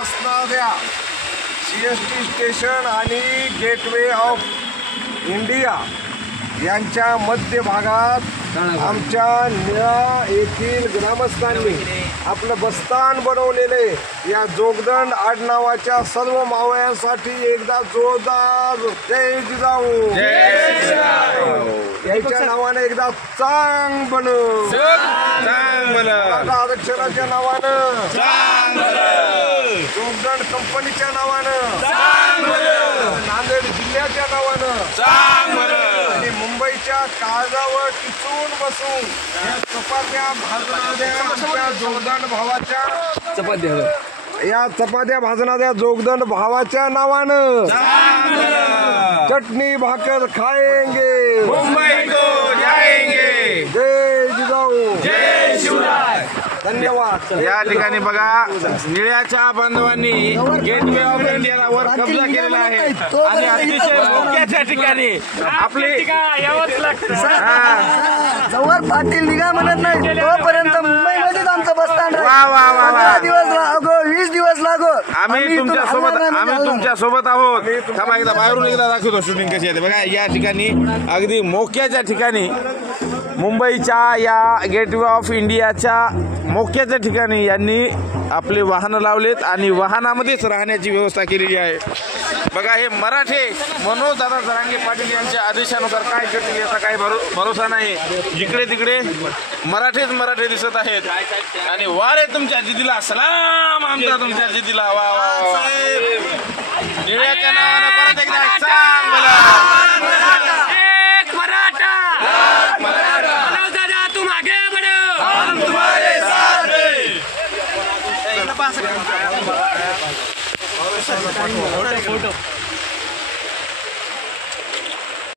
असणाऱ्या CST station आणि gateway of India यांच्या मध्यभागात आमच्या निळा येथील ग्रामस्थांनी आपलं बस्तान बनवलेले या जोगदंड आडनावाच्या सर्व मावळ्यांसाठी एकदा जोरदार जय जिजाऊ याच्या नावाने एकदा चांग बनव आरक्षणाच्या नावानं जोगदंड कंपनीच्या नावानं नांदेड जिल्ह्याच्या नावानं आणि मुंबईच्या काळजावर टिचून बसून या चपात्या भाजणाऱ्या जोगदंड भावाच्या चपात्या भाजणाऱ्या जोगदंड भावाच्या नावानं चटणी भाकर खाएंगे मुंबई को जाएंगे। जय जिजाऊ जय शिवराय। धन्यवाद। या ठिकाणी बघा निळ्याच्या बांधवांनी गेटवे ऑफ इंडियाला वर कब्जा केलेला आहे आणि अतिशय धोक्याच्या ठिकाणी आपले जवळ पाटील निघा म्हणत नाही तोपर्यंत मुंबईमध्येच आमचं बसतान दिवस लागो 20 दिवस लागो आम्ही तुमच्या सोबत आहोत। थांबा एकदा बाहेरून एकदा दाखवतो शूटिंग कशी आहे बघा। या ठिकाणी अगदी मोक्याच्या ठिकाणी मुंबईच्या या गेटवे ऑफ इंडियाच्या मोक्याच्या ठिकाणी यांनी आपले वाहनं लावलेत आणि वाहनामध्येच राहण्याची व्यवस्था केलेली आहे। बघा हे मराठे मनोज दादा जरांगे पाटील यांच्या आदेशानुसार काय करतील याचा काही भरोसा नाही। जिकडे तिकडे मराठे दिसत आहेत आणि वारे तुमच्या जिद्दीला सलाम आमचा तुमच्या जिद्दीला वा वा निळ्याच्या नावानं परत एकदा सांग फोटो